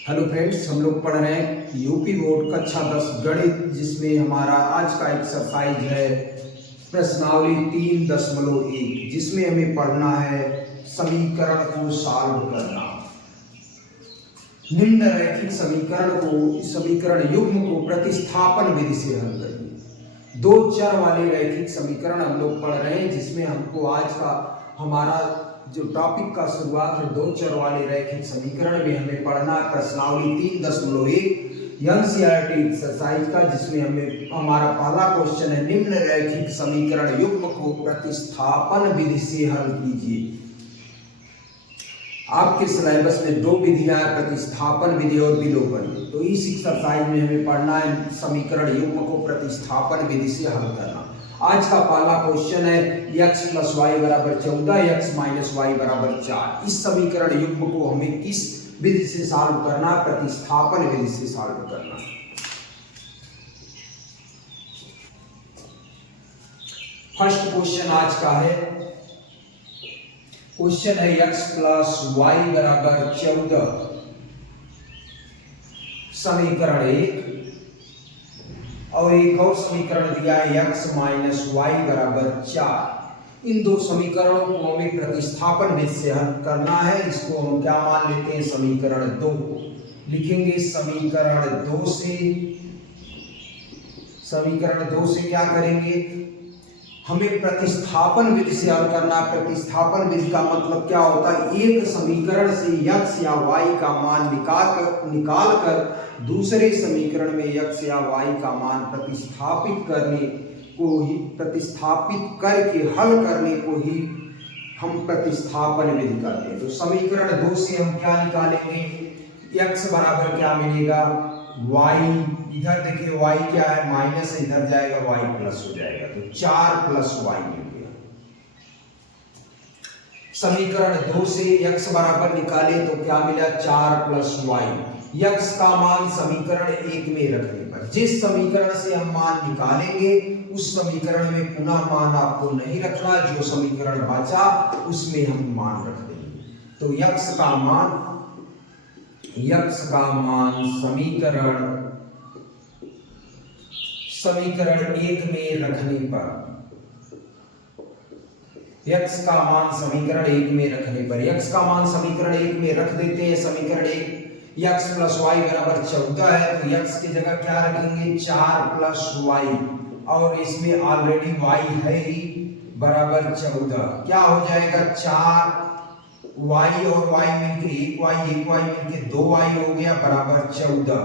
Hello friends, हम लोग पढ़ रहे हैं यूपी बोर्ड कक्षा 10 गणित, जिसमें हमारा आज का एक्सरसाइज है प्रश्नावली 3.1, जिसमें हमें पढ़ना है समीकरण को सॉल्व करना। निम्न रैखिक समीकरण युग्म को प्रतिस्थापन विधि से हल करिए। दो चर वाले रैखिक समीकरण हम लोग पढ़ रहे हैं, जिसमें हमको आज का हमारा जो टॉपिक का शुरुआत है दो चर वाले रैखिक समीकरण में हमें पढ़ना है प्रश्नावली 3.1 एनसीईआरटी एक्सरसाइज का, जिसमें हमें हमारा पहला क्वेश्चन है निम्न रैखिक समीकरण युग्म को प्रतिस्थापन विधि से हल कीजिए। आपके सिलेबस में दो विधियां हैं, प्रतिस्थापन विधि और विलोपन। तो इस एक्सरसाइज में हमें पढ़ना है समीकरण युग्म को प्रतिस्थापन विधि से हल करना। आज का पहला क्वेश्चन है x + y = 14, x - y = 4। इस समीकरण युग्म को हमें किस विधि से सॉल्व करना? प्रतिस्थापन विधि से सॉल्व करना। फर्स्ट क्वेश्चन आज का है, क्वेश्चन है x + y = 14, समीकरण 1, और एक और समीकरण दिया है x - y = 4। इन दो समीकरणों को हमें प्रतिस्थापन विधि से हल करना है। इसको हम क्या मान लेते हैं? समीकरण 2 लिखेंगे। समीकरण 2 से क्या करेंगे? हमें प्रतिस्थापन विधि से हल करना। प्रतिस्थापन विधि का मतलब क्या होता है? एक समीकरण से x या y का मान निकाल कर दूसरे समीकरण में x या y का मान प्रतिस्थापित करके हल करने को ही हम प्रतिस्थापन विधि कहते हैं। तो समीकरण 2 से हम क्या निकालेंगे? x बराबर क्या मिलेगा? y, इधर देखिए y क्या है? माइनस, इधर जाएगा y प्लस हो जाएगा, तो 4 + y मिल गया। समीकरण 2 से x बराबर निकाले तो क्या मिला? 4 + y। x का मान समीकरण 1 में रखने पर, जिस समीकरण से हम मान निकालेंगे उस समीकरण में पुनः मान आपको नहीं रखना। जो समीकरण बचा उसमें हम मान रख देंगे। तो x का मान समीकरण 1 में रखने पर, x का मान समीकरण 1 में रखने पर, x का मान समीकरण 1 में रख देते हैं। समीकरण 1 x + y = 14 है, तो x की जगह क्या रखेंगे? 4 + y, और इसमें ऑलरेडी y है ही, बराबर 14। क्या हो जाएगा? 4y और y मिलके 1y मिलके 2y हो गया, बराबर 14।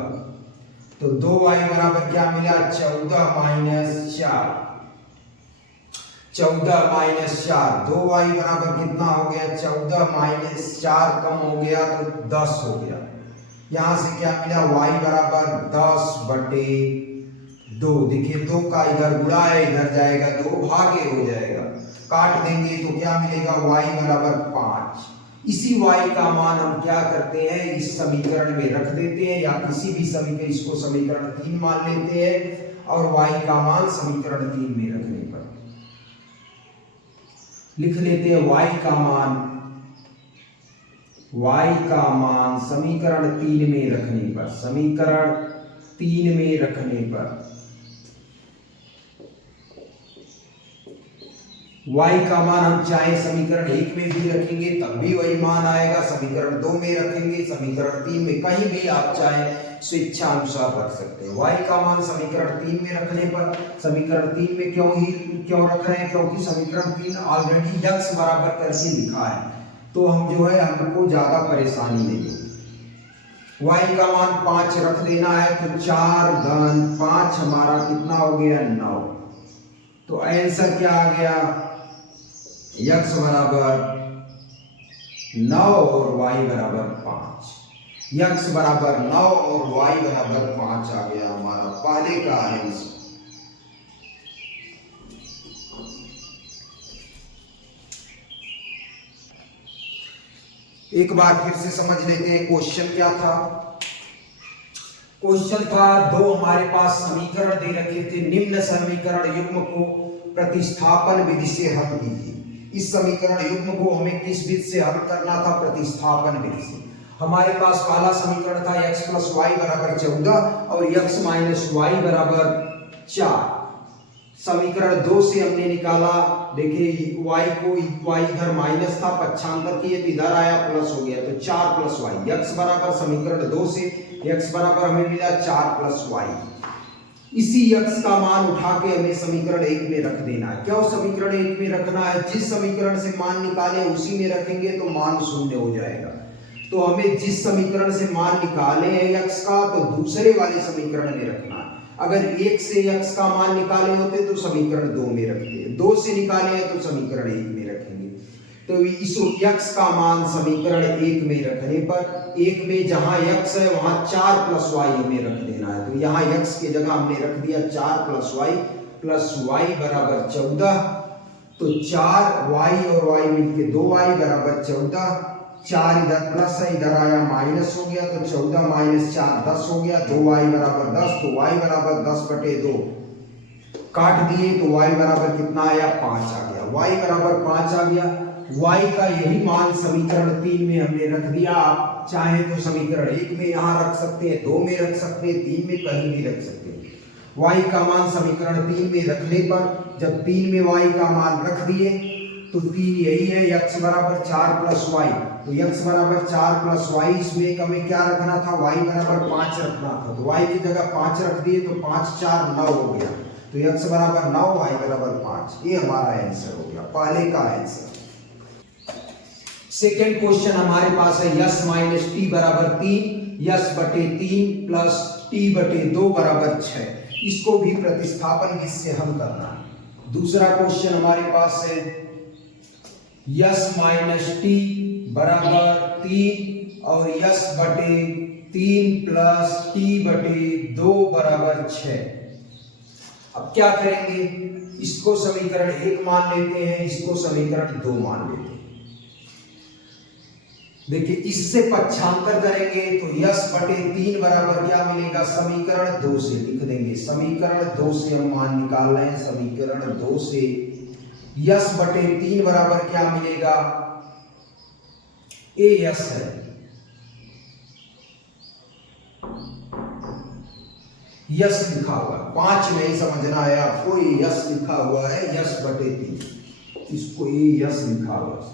तो 2y बराबर क्या मिला? 14 - 4। 14 - 4, 2y बराबर कितना हो गया? 14 - 4 कम हो गया तो 10 हो गया। यहां से क्या मिला? y बराबर 10/2। देखिए 2 का इधर गुणा है, इधर जाएगा 2 भागे हो जाएगा, काट देंगे तो क्या मिलेगा? y बराबर 5। इसी y का मान हम क्या करते हैं? इस समीकरण में रख देते हैं, या किसी भी समीकरण, इसको समीकरण 3 मान लेते हैं, और y का मान समीकरण 3 में रखने पर लिख लेते हैं y का मान समीकरण 3 में रखने पर, समीकरण 3 में रखने पर y का मान हम चाहे समीकरण 1 में भी रखेंगे तब भी वही मान आएगा, समीकरण 2 में रखेंगे, समीकरण 3 में, कहीं भी आप चाहे स्वेच्छा अनुसार रख सकते हैं। y का मान समीकरण 3 में रखने पर, समीकरण 3 में क्यों रख रहे हैं? क्योंकि समीकरण 3 ऑलरेडी x बराबर करके लिखा है, तो हम जो है हमको ज्यादा परेशानी नहीं होगी। y का मान 5 रख देना है, तो 4 × 5 हमारा कितना हो गया? 9। तो आंसर क्या आ गया? x बराबर 9 और y बराबर 5। x बराबर 9 और y बराबर 5 आ गया हमारा पहले का आंसर। एक बार फिर से समझ लेते हैं क्वेश्चन क्या था। क्वेश्चन था, दो हमारे पास समीकरण दे रखे थे, निम्न समीकरण युग्म को प्रतिस्थापन विधि से हल कीजिए। इस समीकरण युग्म को हमें किस विधि से हल करना था? प्रतिस्थापन विधि से। हमारे पास पहला समीकरण था x प्लस वाई बराबर 14 और x माइनस वाई बराबर 4। समीकरण 2 से हमने निकाला, देखिए y को y इधर माइनस था, पक्षांतर किए तो इधर आया प्लस हो गया, तो 4 प्लस वाई। x बराबर समीकरण 2 से x बराबर हमें मिला 4 प्लस वाई। इसी x का मान उठा के हमें समीकरण 1 में रख देना है। क्यों समीकरण 1 में रखना है? जिस समीकरण से मान निकाले उसी में रखेंगे तो मान शून्य हो जाएगा। तो हमें जिस समीकरण से मान निकाले हैं x का, तो दूसरे वाले समीकरण में रखना है। अगर 1 से x का मान निकाले होते तो समीकरण 2 में रखते, 2 से निकाले हैं तो समीकरण 1 में रखेंगे। तो इस x का मान समीकरण 1 में रखने पर, 1 में जहां x है वहां 4 प्लस वाई हमें रख देना है। तो यहाँ x की जगह हमने रख दिया 4 प्लस वाई बराबर 14। तो 4 y और y मिलके 2y बराबर 14। 4 इधर प्लस है, इधर आया माइनस हो गया, तो 14 माइनस 4 10 हो गया। 2y बराबर 10, तो y बराबर 10/2 काट दिए तो y बराबर कितना आया? 5 आ गया। y बराबर 5 आ गया। y का यही मान समीकरण 3 में हमने रख दिया। आप चाहे तो समीकरण 1 में यहाँ रख सकते हैं, 2 में रख सकते हैं, 3 में कहीं भी रख सकते हैं। y का मान समीकरण 3 में रखने पर, जब 3 में y का मान रख दिए तो 3 यही है, x बराबर 4 प्लस वाई। तो x बराबर 4 प्लस वाई, इसमें हमें क्या रखना था? y बराबर 5 रखना था। तो y की जगह 5 रख दिए तो 5 4 9 हो गया। तो x बराबर 9, y बराबर 5। ये हमारा आंसर हो गया, पहले का आंसर। सेकेंड क्वेश्चन हमारे पास है यस माइनस टी बराबर 3, यस बटे 3 प्लस टी बटे 2 बराबर 6। इसको भी प्रतिस्थापन इससे हल करना है। दूसरा क्वेश्चन हमारे पास है यस माइनस टी बराबर 3 और यस बटे 3 प्लस टी बटे 2 बराबर 6। अब क्या करेंगे? इसको समीकरण 1 मान लेते हैं, इसको समीकरण 2 मान लेते हैं। देखिए इससे पक्षांतर करेंगे तो यस बटे 3 बराबर क्या मिलेगा? समीकरण 2 से लिख देंगे। समीकरण 2 से हम मान निकाल रहे हैं। समीकरण 2 से यस बटे 3 बराबर क्या मिलेगा? ए यस है, यस लिखा हुआ, 5 नहीं समझना है आपको, ये यस लिखा हुआ है, यस बटे 3, इसको ये यस लिखा हुआ है।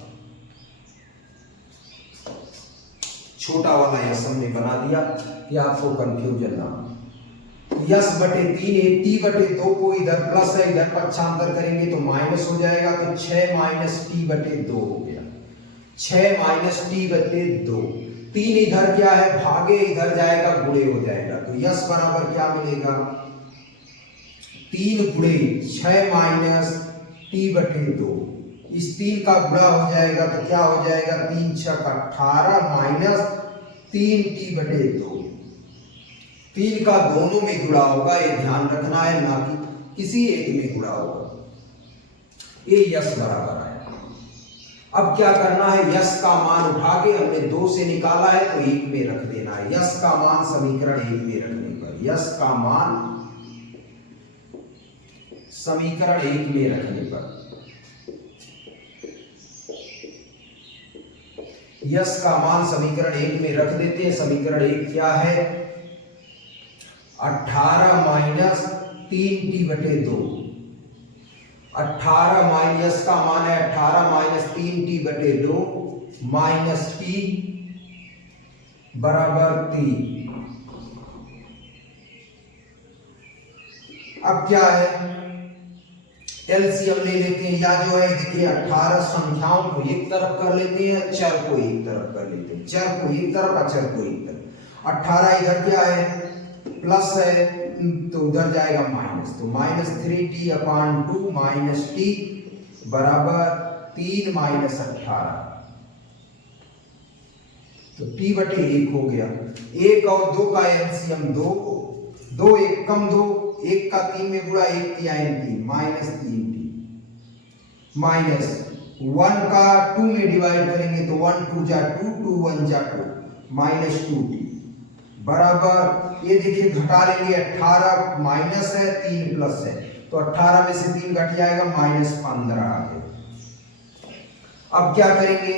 छोटा वाला यस हमने बना दिया कि आपको कंफ्यूजन ना हो। यस बटे 3 है, टी बटे 2 को इधर प्लस है, इधर पक्षांतर करेंगे तो माइनस हो जाएगा। तो 6 माइनस टी बटे 2 हो गया। 6 माइनस टी बटे 2, 3 इधर क्या है? भागे, इधर जाएगा गुणे हो जाएगा। तो यस बराबर क्या मिलेगा? 3 गुणे 6 माइनस टी बटे 2। इस 3 का गुणा हो जाएगा तो क्या हो जाएगा? 3 6 18 माइनस 3 टी बटे 2। 3 का दोनों में गुणा होगा, ये ध्यान रखना है, ना कि किसी एक में गुणा होगा। ये यस बराबर है। अब क्या करना है? यस का मान उठा के हमने 2 से निकाला है तो 1 में रख देना है। यस का मान समीकरण 1 में रखने पर, यस का मान समीकरण 1 में रखने पर, यस का मान समीकरण 1 में रख देते हैं। समीकरण 1 क्या है? 18 माइनस 3 टी बटे 2। 18 माइनस का मान है 18 माइनस 3 टी बटे 2 माइनस टी बराबर 3। अब क्या है? एलसीएम ले लेते हैं, या जो है देखिए 18 संख्याओं को एक तरफ कर लेते हैं, चर को एक तरफ कर लेते हैं। चर को एक तरफ, अचर को एक तरफ। 18 इधर क्या है? प्लस है, तो उधर जाएगा माइनस। तो माइनस 3t/2 माइनस टी बराबर 3 माइनस 18। तो t बटे 1 हो गया। 1 और 2 का एलसीएम 2, 2 1 कम 2, 1 का 3 में गुणा, 1 3 3 माइनस 3t माइनस 1 का 2 में डिवाइड करेंगे तो 1 2 जा 2, 2 1 जा 2 माइनस 2t बराबर, ये देखिए घटा लेंगे, 18 माइनस है 3 प्लस है, तो 18 में से 3 घट जाएगा, माइनस 15 आ गया। अब क्या करेंगे?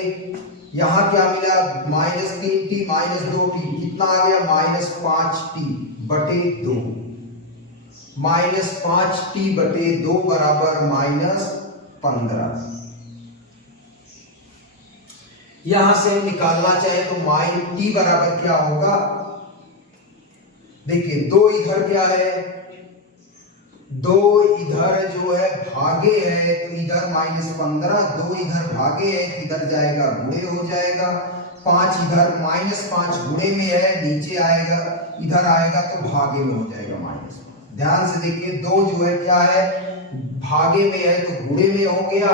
यहाँ क्या मिला, -3t -2t, कितना आ गया, -5t बटे 2, -5t बटे 2 बराबर -15। यहां से हम निकालना चाहे तो t बराबर क्या होगा, देखिए 2 इधर क्या है, 2 इधर जो है भागे है तो इधर -15, 2 इधर भागे है तो इधर जाएगा गुणे हो जाएगा, 5 इधर -5 गुणे में है, नीचे आएगा, इधर आएगा तो भागे में हो जाएगा माइनस। ध्यान से देखिए 2 जो है क्या है, भागे में है तो गुणे में हो गया,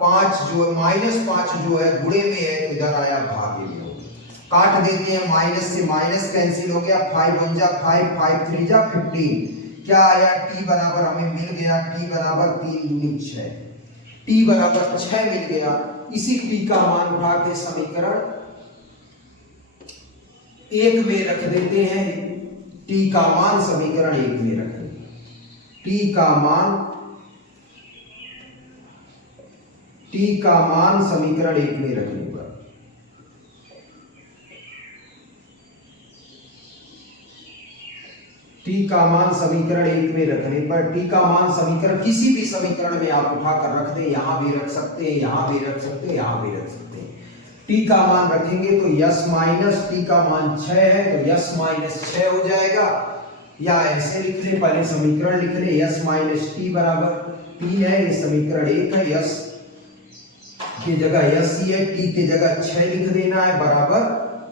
5 जो है -5 जो है गुणे में है तो इधर आया भागे में हो गया। काट देते हैं, माइनस से माइनस कैंसिल हो गया, 5 1 जा 5, 5 3 जा 15, क्या आया, t बराबर हमें मिल गया, t बराबर 3 दूनी 6, t बराबर 6 मिल गया। इसी t का मान उठा के समीकरण 1 में रख देते हैं, t का मान समीकरण 1 में रखेंगे, t का मान समीकरण 1 में रखेंगे। t का मान समीकरण 1 में रखने पर t का मान समीकरण किसी भी समीकरण में आप उठाकर रख दें, यहां भी रख सकते हैं, यहां भी रख सकते हैं, यहां भी रख सकते हैं। t का मान रखेंगे तो यस माइनस t का मान 6 है तो यस माइनस 6 हो जाएगा, या ऐसे लिख ले, पहले समीकरण लिख ले, यस माइनस t बराबर 3 है, ये समीकरण 1 है, यस की जगह यस ही है, t की जगह 6 लिख देना है, बराबर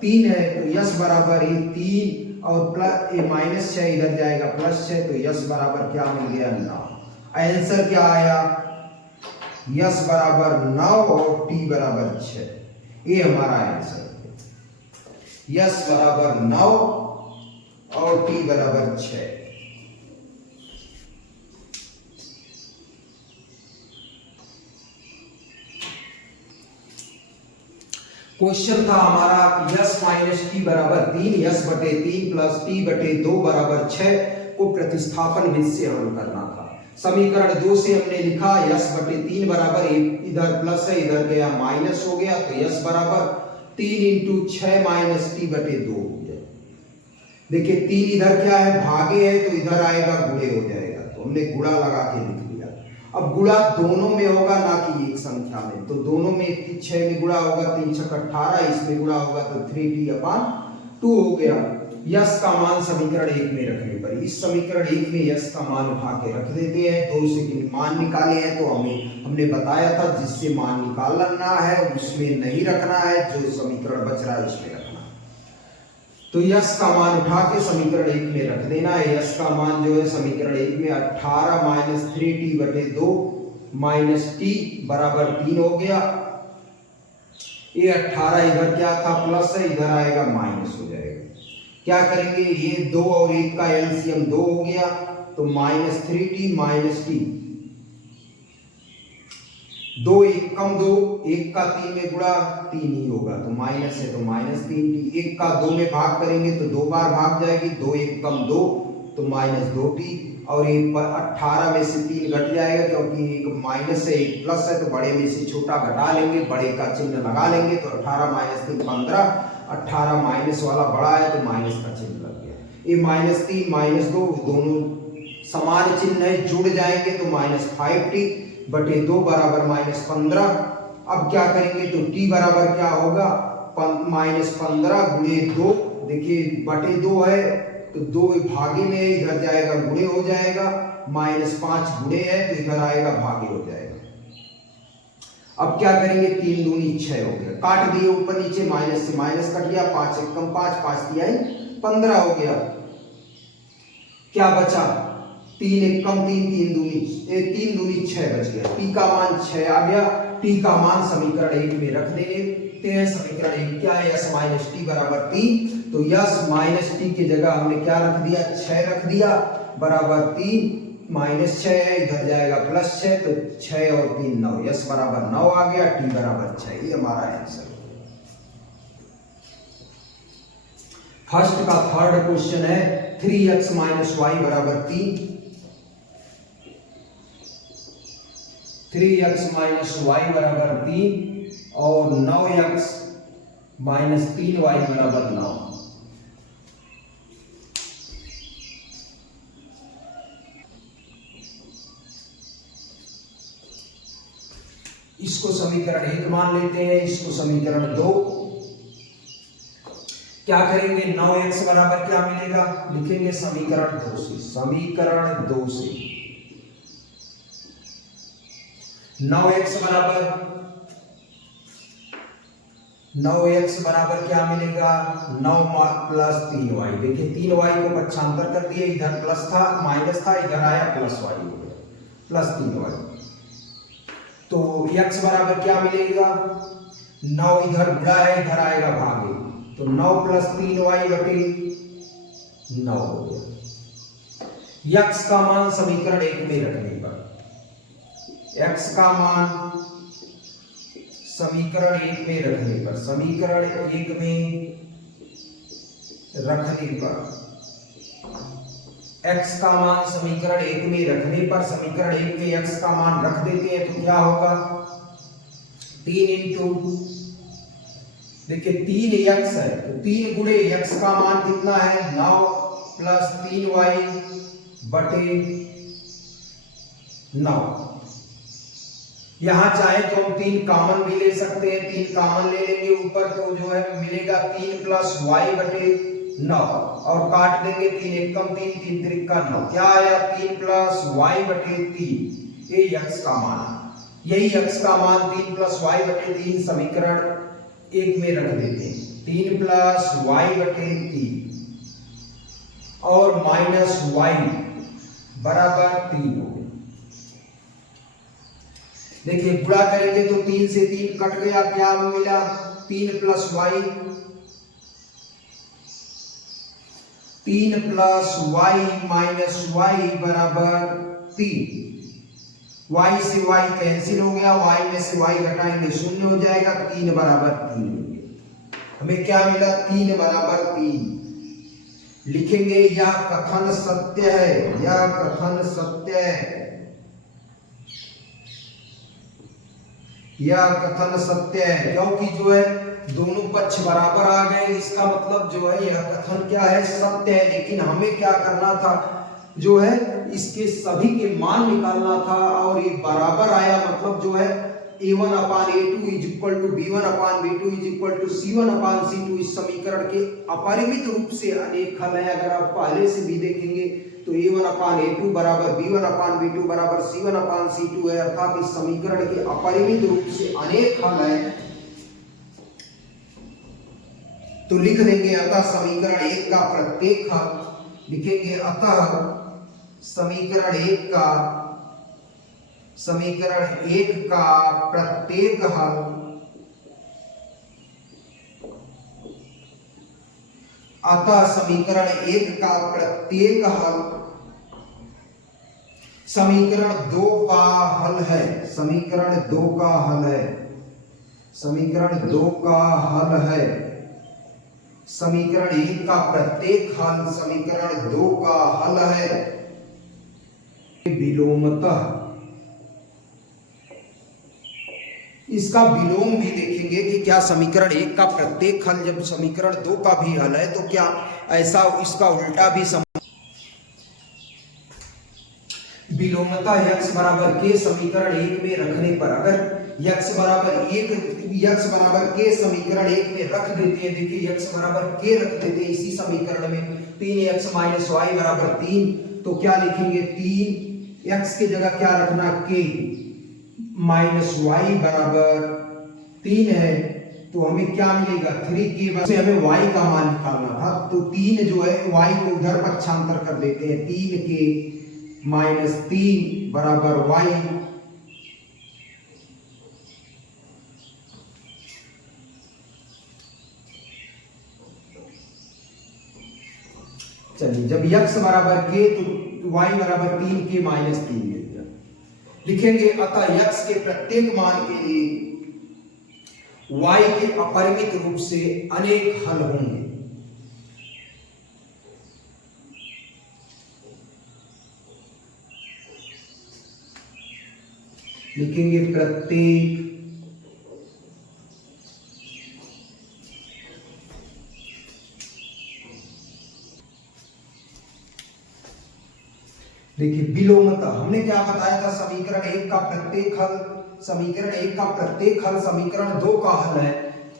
3 है, तो यस बराबर 3 और प्लस ये -6 इधर जाएगा +6, तो यस बराबर क्या मिल गया, 9। आंसर क्या आया, यस बराबर 9 और t बराबर 6, ये हमारा आंसर है, यस बराबर 9 और t बराबर 6। क्वेश्चन था हमारा यस माइनस टी बराबर 3, यस बटे 3 प्लस टी बटे 2 बराबर 6 को प्रतिस्थापन विधि से हल करना था। समीकरण 2 से हमने लिखा यस बटे 3 बराबर, इधर प्लस है इधर गया माइनस हो गया, तो यस बराबर 3 इंटू 6 माइनस टी बटे 2 हो गया। देखिए 3 इधर क्या है, भागे है तो इधर आएगा गुणे हो जाएगा, तो हमने गुणा लगा के लिख दिया। अब गुणा दोनों में होगा ना कि एक संख्या में, तो दोनों में 6 में गुणा होगा 3 6 18, इसमें गुणा होगा तो 3t/2 हो गया। यस का मान समीकरण 1 में रखने पर, इस समीकरण 1 में यस का मान उठा के रख देते हैं। 2 से मान निकाले हैं तो हमने बताया था जिससे मान निकालना है उसमें नहीं रखना है, जो समीकरण बच रहा है उसमें रखना। तो यस का मान उठा के समीकरण 1 में रख देना है। यस का मान जो है समीकरण 1 में 18 माइनस 3t बटे 2 माइनस t बराबर 3 हो गया। ये 18 इधर क्या था, प्लस है, इधर आएगा माइनस हो जाएगा। क्या करेंगे, ये 2 और 1 का एलसीएम 2 हो गया, तो माइनस 3t माइनस t, 2 1 कम 2, 1 का 3 में गुणा 3 ही होगा, तो माइनस है तो माइनस 3t। 1 का 2 में भाग करेंगे तो 2 बार भाग जाएगी, 2 1 कम 2 तो माइनस 2t, और 18 में से 3 घट जाएगा क्योंकि एक माइनस है एक प्लस है, तो बड़े में से छोटा घटा लेंगे, बड़े का चिन्ह लगा लेंगे, तो 18 माइनस 3 15, 18 माइनस वाला बड़ा है तो माइनस का चिन्ह लग गया। ये माइनस 3 माइनस 2 दोनों समान चिन्ह है, जुड़ जाएंगे तो माइनस 5t बटे 2 बराबर माइनस 15। अब क्या करेंगे तो t बराबर क्या होगा, माइनस 15 गुणे 2, देखिए बटे 2 है तो 2 भागे में इधर जाएगा गुणे हो जाएगा, माइनस 5 गुणे है तो इधर आएगा भागे हो जाएगा। अब क्या करेंगे, 3 दूनी 6 हो गया, काट दिए ऊपर नीचे, माइनस से माइनस कट गया, 5 1 कम 5, 5 तिहाई 15 हो गया। क्या बचा, 3 1 कम 3, 3 दूनी 6 बच गया। t का मान 6 आ गया। t का मान समीकरण 1 में रख देते हैं। समीकरण 1 क्या है, s माइनस टी बराबर 3, तो यस माइनस टी की जगह हमने क्या रख दिया, 6 रख दिया, बराबर 3 माइनस 6 है, इधर जाएगा प्लस 6, तो 6 और 3 9, यस बराबर 9 आ गया, t बराबर 6, ये हमारा आंसर। फर्स्ट का थर्ड क्वेश्चन है 3x माइनस वाई बराबर 3, 3x माइनस वाई बराबर 3 और 9x -3y बराबर 9। इसको समीकरण 1 मान लेते हैं, इसको समीकरण 2। क्या करेंगे, 9x बराबर क्या मिलेगा, लिखेंगे समीकरण 2 से, समीकरण 2 से 9x बराबर क्या मिलेगा, 9 प्लस 3y। देखिए 3y को पक्षांतर कर दिए, इधर प्लस था माइनस था, इधर आया प्लस y हो गया, प्लस 3y। तो x बराबर क्या मिलेगा, 9 इधर गुणा है, इधर आएगा भागे, तो 9 प्लस 3y बटे 9 हो गया। x का मान समीकरण 1 में रखने पर, x का मान समीकरण 1 में रखने पर, समीकरण 1 में रखने पर, x का मान समीकरण 1 में रखने पर, समीकरण 1 में x का मान रख देते हैं तो क्या होगा, 3 इंटू, देखिए 3x है तो 3 गुणे x का मान कितना है, 9 प्लस 3y बटे 9। यहां चाहे तो हम 3 कॉमन भी ले सकते हैं, 3 कॉमन ले लेंगे ऊपर तो जो है मिलेगा 3 प्लस y बटे 9, और काट देंगे 3 एक कम 3, 3 त्रिक का 9, क्या आया 3 प्लस y बटे 3, ये x का मान। यही x का मान 3 प्लस y बटे 3 समीकरण 1 में रख देते हैं, 3 प्लस y बटे 3 और माइनस y बराबर 3 हो गया। देखिए गुणा करेंगे तो 3 से 3 कट गया, क्या मिला, 3 plus y, 3 plus y minus y बराबर 3। y से y कैंसिल हो गया, y में से y घटाएंगे 0 हो जाएगा, 3 बराबर 3। हमें क्या मिला, 3 बराबर 3। लिखेंगे यह कथन सत्य है, यह कथन सत्य है, यह कथन सत्य है, क्योंकि जो है दोनों पक्ष बराबर आ गए, इसका मतलब जो है यह कथन क्या है, सत्य है। लेकिन हमें क्या करना था, जो है इसके सभी के मान निकालना था, और ये बराबर आया मतलब जो है a1 upon a2 is equal to b1 upon b2 is equal to c1 upon c2। इस समीकरण के अपरिमित रूप से अनेक हल है, अगर आप पहले से भी देखेंगे तो a1 अपान a2 बराबर b1 अपान b2 बराबर c1 अपान c2 है, अर्थात इस समीकरण के अपरिमित रूप से अनेक हल है। तो लिख देंगे अतः समीकरण 1 का प्रत्येक हल, लिखेंगे अतः समीकरण 1 का प्रत्येक हल अतः समीकरण 1 का प्रत्येक हल समीकरण 2 का हल है, समीकरण 2 का हल है, समीकरण 2 का हल है। समीकरण 1 का प्रत्येक हल समीकरण 2 का हल है। विलोमतः, इसका विलोम भी देखेंगे कि क्या समीकरण 1 का प्रत्येक हल जब समीकरण 2 का भी हल है तो क्या ऐसा इसका उल्टा भी विलोमतः x बराबर के समीकरण 1 में रखने पर, अगर x बराबर के समीकरण 1 में रख देते हैं, देखिए x बराबर के रख देते हैं इसी समीकरण में, 3x माइनस वाई बराबर 3, तो क्या लिखेंगे 3x की जगह क्या रखना, k माइनस वाई बराबर 3 है, तो हमें क्या मिलेगा 3k। से हमें y का मान निकालना था, तो 3 जो है y को उधर पक्षांतर कर देते हैं, 3k माइनस 3 बराबर y। चलिए जब x बराबर k तो y बराबर 3k माइनस 3 मिल गया। लिखेंगे अतः x के प्रत्येक मान के लिए y के अपरिमित रूप से अनेक हल होंगे। लिखेंगे प्रत्येक देखिए विलोमता हमने क्या बताया था, समीकरण 1 का प्रत्येक हल, समीकरण 1 का प्रत्येक हल समीकरण 2 का हल है।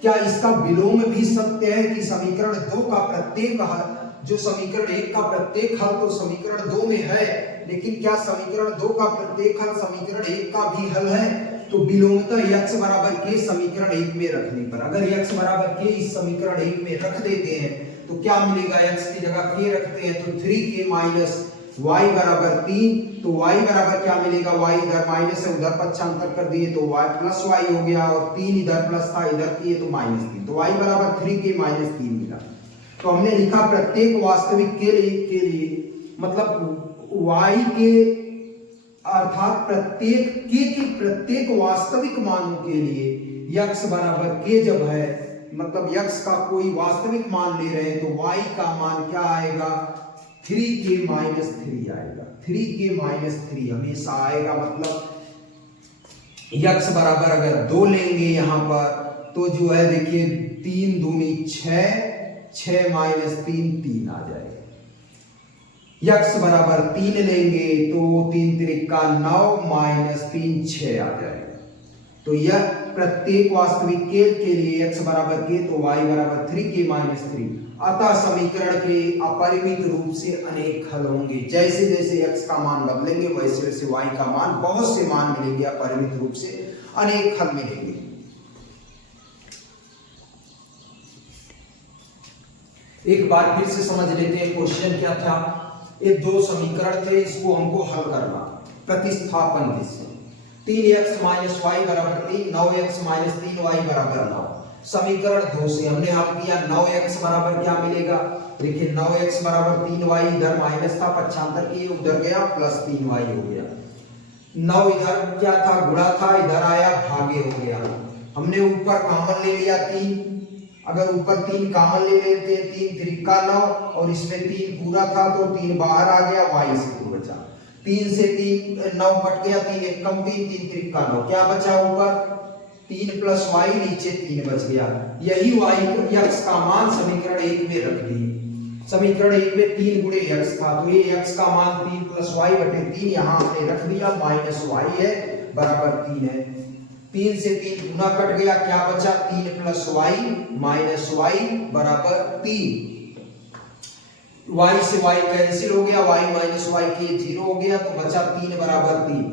क्या इसका विलोम भी सत्य है कि समीकरण 2 का प्रत्येक हल, जो समीकरण 1 का प्रत्येक हल तो समीकरण 2 में है, लेकिन क्या समीकरण 2 का प्रत्येक हल समीकरण 1 का भी हल है? तो विलोमता x बराबर k समीकरण 1 में रखने पर, अगर x बराबर k इस समीकरण 1 में रख देते हैं तो क्या मिलेगा, x की जगह k रखते हैं तो 3k माइनस y बराबर 3, तो y बराबर क्या मिलेगा, y इधर माइनस है उधर पक्षांतर कर दिए तो y प्लस y हो गया, और 3 इधर प्लस था इधर किए तो माइनस 3, तो y बराबर 3k माइनस 3 मिला। तो हमने लिखा प्रत्येक वास्तविक के लिए मतलब y के अर्थात प्रत्येक k के प्रत्येक वास्तविक मानों के लिए x बराबर k जब है, मतलब x का कोई वास्तविक मान ले रहे हैं तो y का मान क्या आएगा, 3k माइनस 3 आएगा, 3k माइनस 3 हमेशा आएगा। मतलब x बराबर अगर 2 लेंगे यहाँ पर तो जो है देखिए 3 दूनी 6 माइनस 3 आ जाएगा। x बराबर 3 लेंगे तो 3 त्रिका 9 माइनस 3 6 आ जाएगा। तो यह प्रत्येक वास्तविक के लिए x बराबर k तो y बराबर 3k माइनस 3। अतः समीकरण के अपरिमित रूप से अनेक हल होंगे, जैसे जैसे x का मान बदलेंगे वैसे वैसे y का मान, बहुत से मान मिलेंगे, अपरिमित रूप से अनेक हल मिलेंगे। एक बार फिर से समझ लेते हैं क्वेश्चन क्या था। ये दो समीकरण थे, इसको हमको हल करना प्रतिस्थापन से। 3x माइनस वाई बराबर 3, 9x माइनस 3y बराबर 9। समीकरण 2 से हमने हल किया, 9x बराबर क्या मिलेगा, देखिए 9x बराबर 3y, इधर माइनस था पक्षांतर किए उधर गया प्लस 3y हो गया। 9 इधर क्या था, गुणा था, इधर आया भागे हो गया। हमने ऊपर कॉमन ले लिया 3, अगर ऊपर 3 कॉमन ले लेते हैं 3 त्रिका 9 और इसमें 3 पूरा था तो 3 बाहर आ गया, y से 2 बचा। 3 से 3 9 कट गया, 3 एक कम 3 त्रिका 9, क्या बचा ऊपर 3 प्लस y, नीचे 3 बच गया। यही y x का मान समीकरण 1 में रख दिए। समीकरण 1 में 3 गुणे x था तो ये x का मान 3 प्लस y बटे 3 यहाँ हमने रख दिया, माइनस y है बराबर 3 है। 3 से 3 गुना कट गया, क्या बचा 3 प्लस y माइनस y बराबर 3। y से y कैंसिल हो गया, y माइनस y के 0 हो गया तो बचा 3 बराबर 3।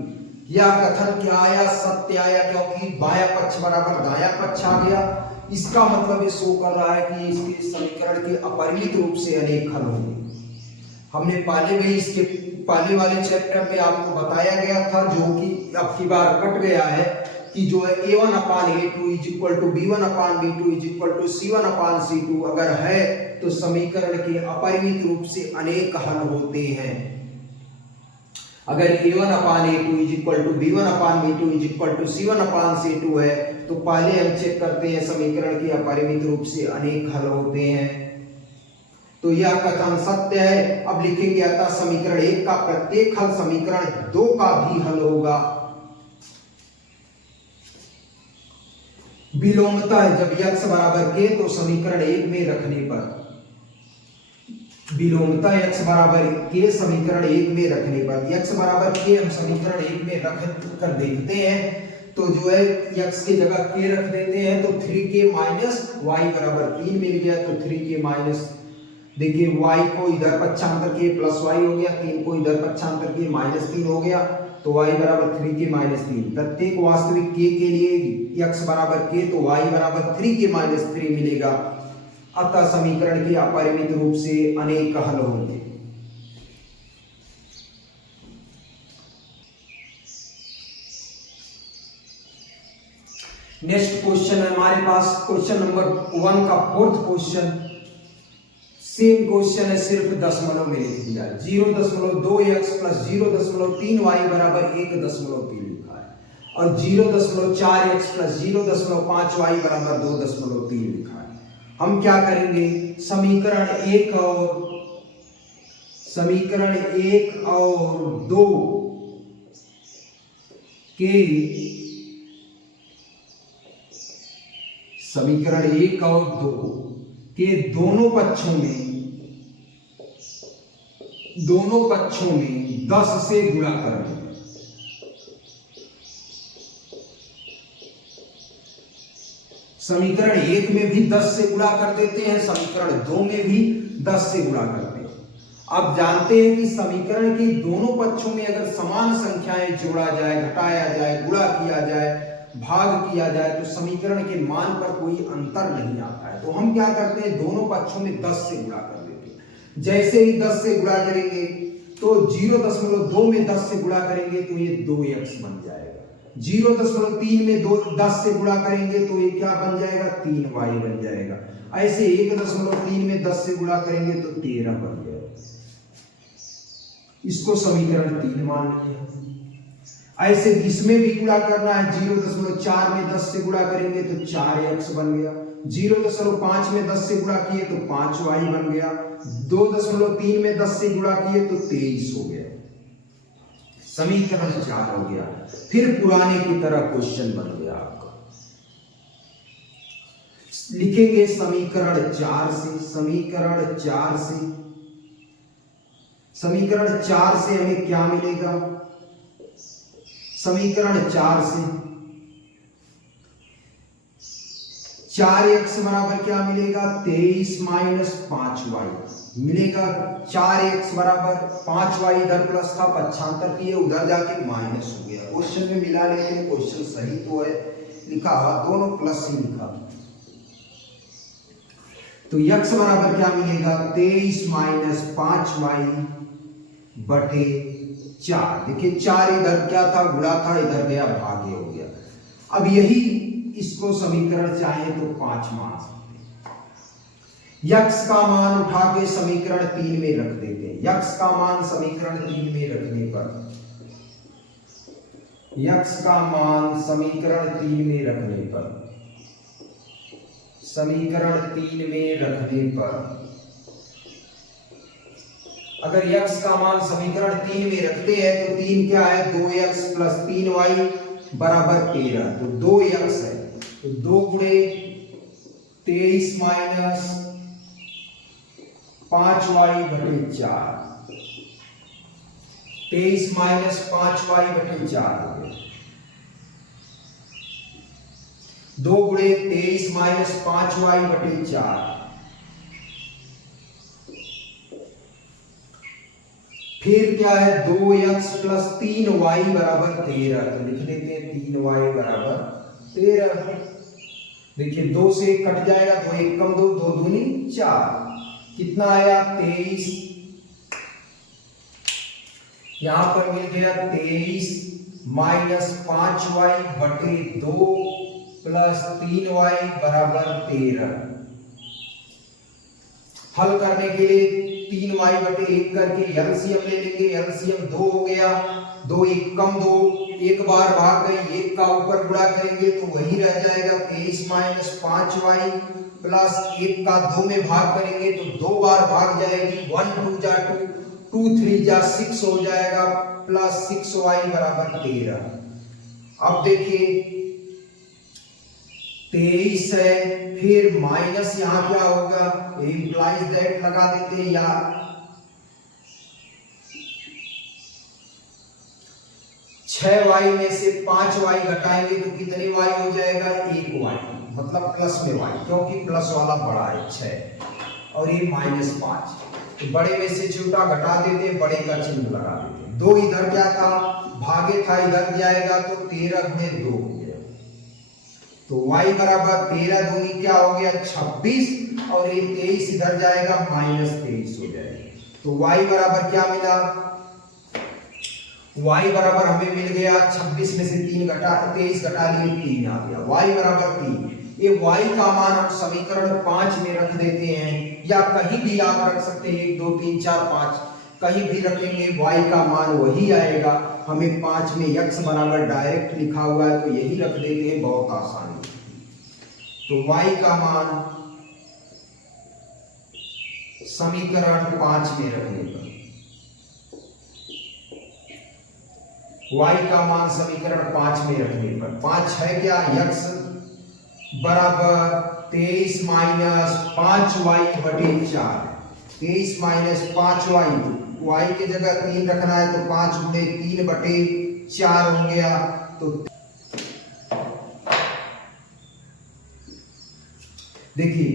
यह कथन क्या आया, सत्य आया, क्योंकि बाया पक्ष बराबर दाया पक्ष आ गया। इसका मतलब ये शो कर रहा है कि इसके समीकरण के अपरिमित रूप से अनेक हल होंगे। हमने पहले भी इसके पहले वाले चैप्टर में आपको बताया गया था, जो कि अब की बार कट गया है, कि जो है a1 upon a2 is equal to b1 upon b2 is equal to c1 upon c2 अगर है तो समीकरण के अपरिमित रूप से अनेक हल होते हैं। अगर a1 upon a2 is equal to b1 upon b2 is equal to c1 upon c2 है तो पहले हम चेक करते हैं समीकरण के अपरिमित रूप से अनेक हल होते हैं। तो यह कथन सत्य है। अब लिखेंगे अतः समीकरण 1 का प्रत्येक हल समीकरण 2 का भी हल होगा। विलोमता है, जब x बराबर k तो समीकरण 1 में रखने पर, विलोमता x बराबर k समीकरण 1 में रखने पर, x बराबर k हम समीकरण 1 में रख कर देखते हैं तो जो है x की जगह k रख देते हैं तो 3k माइनस y बराबर 3 मिल गया। तो 3k माइनस, देखिए y को इधर पक्षांतर किए प्लस y हो गया, 3 को इधर पक्षांतर किए माइनस 3 हो गया तो y बराबर 3k माइनस 3। प्रत्येक वास्तविक k के लिए x बराबर k तो y बराबर 3k माइनस 3 मिलेगा। अतः समीकरण के अपरिमित रूप से अनेक हल होंगे। नेक्स्ट क्वेश्चन है हमारे पास, क्वेश्चन नंबर 1 का फोर्थ क्वेश्चन। सेम क्वेश्चन है, सिर्फ दशमलव में लिख दिया है। 0.2x प्लस 0.3y बराबर 1.3 लिखा है और 0.4x प्लस 0.5y बराबर 2.3 लिखा है। हम क्या करेंगे, समीकरण 1 और 2 के, समीकरण 1 और 2 के दोनों पक्षों में दोनों पक्षों में 10 से गुणा करना। समीकरण 1 में भी 10 से गुणा कर देते हैं, समीकरण 2 में भी 10 से गुणा करते हैं। अब जानते हैं कि समीकरण के दोनों पक्षों में अगर समान संख्याएं जोड़ा जाए, घटाया जाए, गुणा किया जाए, भाग किया जाए तो समीकरण के मान पर कोई अंतर नहीं आता है। तो हम क्या करते हैं, दोनों पक्षों में 10 से गुणा कर देते हैं। जैसे ही 10 से गुणा करेंगे तो 0.2 में 10 से गुणा करेंगे तो ये 2x बन जाएगा। 0.3 में 10 से गुणा करेंगे तो ये क्या बन जाएगा, 3y बन जाएगा। ऐसे 1.3 में 10 से गुणा करेंगे तो 13 बन जाएगा। इसको समीकरण 3 मान लिया। ऐसे इसमें भी गुणा करना है, 0.4 में 10 से गुणा करेंगे तो 4x बन गया। 0.5 में 10 से गुणा किए तो 5y बन गया। 2.3 में 10 से गुणा किए तो 23 हो गया। समीकरण 4 हो गया। फिर पुराने की तरह क्वेश्चन बन गया आपका। लिखेंगे समीकरण 4 से, समीकरण 4 से हमें क्या मिलेगा, समीकरण 4 से 4x बराबर क्या मिलेगा, 23 माइनस 5y मिलेगा। 4x बराबर 5y इधर प्लस था, पक्षांतर किए उधर जाके माइनस हो गया। क्वेश्चन में मिला लेते हैं, क्वेश्चन सही तो है लिखा, दोनों प्लस ही लिखा। तो x बराबर क्या मिलेगा, 23 माइनस 5y बटे 4। देखिए 4 इधर क्या था, गुणा था, इधर गया भाग्य हो गया। अब यही इसको समीकरण चाहे तो 5 मान सकते हैं। x का मान उठा के समीकरण 3 में रख देते हैं। x का मान समीकरण 3 में रखने पर, x का मान समीकरण 3 में रखने पर, समीकरण 3 में रखने पर अगर x का मान समीकरण 3 में रखते हैं तो 3 क्या है, 2x प्लस 3y बराबर 13। तो 2x है तो 2 गुणे 23 माइनस 5y बटे 4, 23 माइनस 5y बटे 4 हो गया। 2 गुणे 23 माइनस 5y बटे 4, फिर क्या है 2x प्लस 3y बराबर 13। तो लिख लेते हैं 3y बराबर 13। देखिए 2 से 1 कट जाएगा, 2 1 कम 2, 2 दूनी 4, कितना आया 23। यहां पर मिल गया 23 माइनस 5y बटे 2 प्लस 3y बराबर 13। हल करने के लिए 3y बटे 1 करके एलसीएम ले लेंगे। एलसीएम 2 हो गया, 2 1 कम 2, एक बार भाग गई, 1 का ऊपर गुणा करेंगे तो वही रह जाएगा 23 माइनस 5y प्लस 1 का 2 में भाग करेंगे तो 2 बार भाग जाएगी, 1 2 जा 2, 2 3 जा 6 हो जाएगा प्लस 6y बराबर 13। अब देखिए 23 है, फिर माइनस यहां क्या होगा, इम्प्लाइज दैट लगा देते हैं, या 6y में से 5y घटाएंगे तो कितने y हो जाएगा, 1y, मतलब प्लस में y, क्योंकि प्लस वाला बड़ा है 6 और ये माइनस 5। तो बड़े में से छोटा घटा देते, बड़े का चिन्ह लगा देते। 2 इधर क्या था, भागे था, इधर जाएगा तो 13 गुणे 2 हो गया। तो y बराबर 13 दूनी क्या हो गया 26, और ये 23 इधर जाएगा माइनस 23 हो जाएगा। तो y बराबर क्या मिला, y बराबर हमें मिल गया 26 में से 3 घटा 23 घटा लिए 3 आ गया, y बराबर 3। ये y का मान हम समीकरण 5 में रख देते हैं, या कहीं भी आप रख सकते हैं, 1 2 3 4 5 कहीं भी रखेंगे y का मान वही आएगा। हमें 5 में x बराबर डायरेक्ट लिखा हुआ है तो यही रख देते हैं, बहुत आसानी। तो y का मान समीकरण 5 में रखने पर, y का मान समीकरण 5 में रखने पर 5 है क्या, x बराबर 23 माइनस 5y बटे 4, 23 माइनस 5y y की जगह 3 रखना है तो 5 गुणे 3/4 हो गया। तो देखिए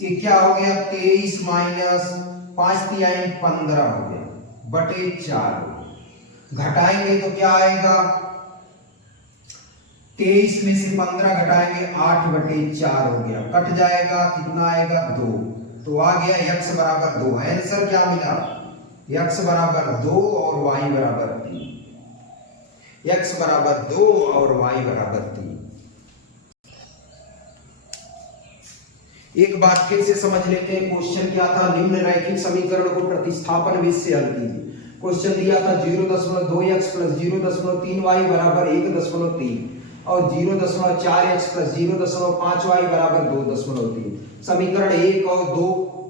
ये क्या हो गया, 23 माइनस 5 3 15 हो गया बटे 4। घटाएंगे तो क्या आएगा, 23 में से 15 घटाएंगे 8/4 हो गया, कट जाएगा कितना आएगा 2। तो आ गया x बराबर 2। आंसर क्या मिला, x बराबर 2 और y बराबर 3। x बराबर 2 और y बराबर 3। एक बात फिर से समझ लेते हैं, क्वेश्चन क्या था, निम्न रैखिक समीकरण को प्रतिस्थापन विधि से हल कीजिए। क्वेश्चन दिया था 0.2x + 0.3y बराबर 1.3 और 0.4x + 0.5y बराबर 2.3। समीकरण 1 और 2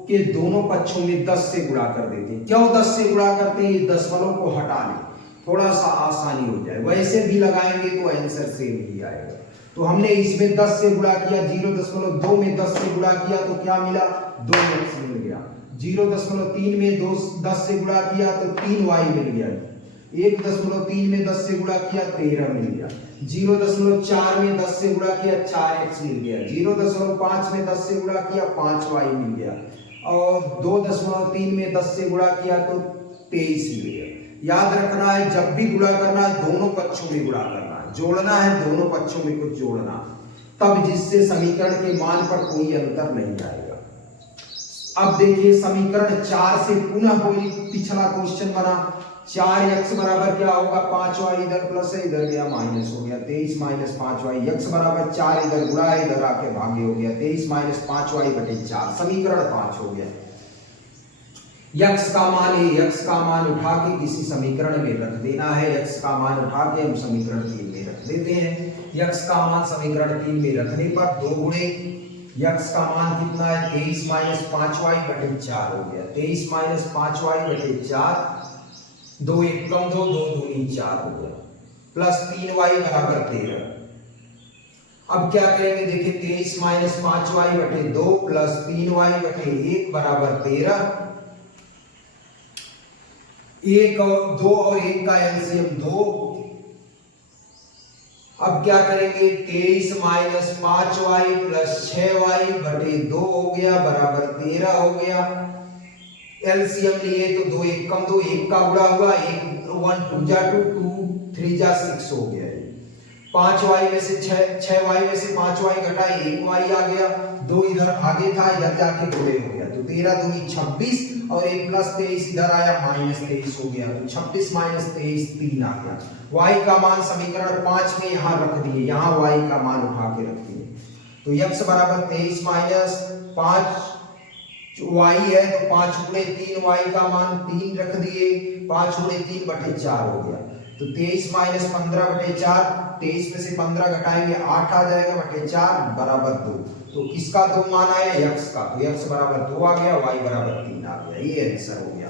के दोनों पक्षों में 10 से गुणा कर देते हैं। क्यों 10 से गुणा करते हैं, ये दशमलव को हटा लें, थोड़ा सा आसानी हो जाए। वैसे भी लगाएंगे तो आंसर सेम ही आएगा। तो हमने इसमें 10 से गुणा किया, 0.2 में 10 से गुणा किया तो क्या मिला, 2x मिल गया। 0.3 में 10 से गुणा किया तो 3y मिल गया। 1.3 में 10 से गुणा किया 13 मिल गया। 0.4 में 10 से गुणा किया 4x मिल गया। 0.5 में 10 से गुणा किया 5y मिल गया और 2.3 में 10 से गुणा किया तो 23 मिल गया। याद रखना है, जब भी गुणा करना है दोनों पक्षों में गुणा करना है, जोड़ना है दोनों पक्षों में कुछ जोड़ना, तब जिससे समीकरण के मान पर कोई अंतर नहीं आएगा। अब देखिए समीकरण 4 से पुनः वही पिछला क्वेश्चन बना। 4x बराबर क्या होगा, 5y, इधर प्लस है इधर गया माइनस हो गया, 23 माइनस 5y। x बराबर 4, इधर गुणा है इधर आके भागे हो गया, 23 माइनस 5y बटे 4। समीकरण 5 हो गया। x का मान x का मान उठा के किसी समीकरण में रख देना है। x का मान उठा के हम समीकरण 3 में रख देते हैं। x का मान समीकरण 3 में रखने पर 2 गुणे x का मान कितना है, 23 माइनस 5y बटे 4 हो गया। 23 माइनस 5y बटे 4, 2 1 कम 2, 2 दूनी 4 हो गया, प्लस 3y बराबर 13। अब क्या करेंगे, देखिए 23 माइनस 5y बटे 2 प्लस 3y बटे 1 बराबर 13। 1 और 2 और 1 का एलसीएम 2। अब क्या करेंगे, 23 माइनस 5y प्लस 6y बटे 2 हो गया बराबर 13 हो गया। एलसीएम लिए तो 2 1 कम 2, 1 का गुणा हुआ, 1 1 2 जा 2, 2 3 जा 6 हो गया। 5y में से 6y में से 5y घटाए 1y आ गया, 2 इधर आगे था इधर जाके गुणे हो गया, तो 13 दूनी 26 और 1 प्लस 23 इधर आया माइनस 23 हो गया, तो 26 माइनस 23 3 आ गया। y का मान समीकरण 5 में यहाँ रख दिए, यहाँ y का मान उठा के रख दिए। तो x बराबर 23 माइनस 5 y है तो 5 गुणे 3y का मान 3 रख दिए, 5 गुणे 3 बटे 4 हो गया। तो 23 माइनस 15 बटे 4, 23 में से 15 घटाएंगे 8 आ जाएगा बटे 4 बराबर 2। तो किसका 2 मान आया, x का, तो x बराबर 2 आ गया, y बराबर 3 आ गया। ये आंसर हो गया।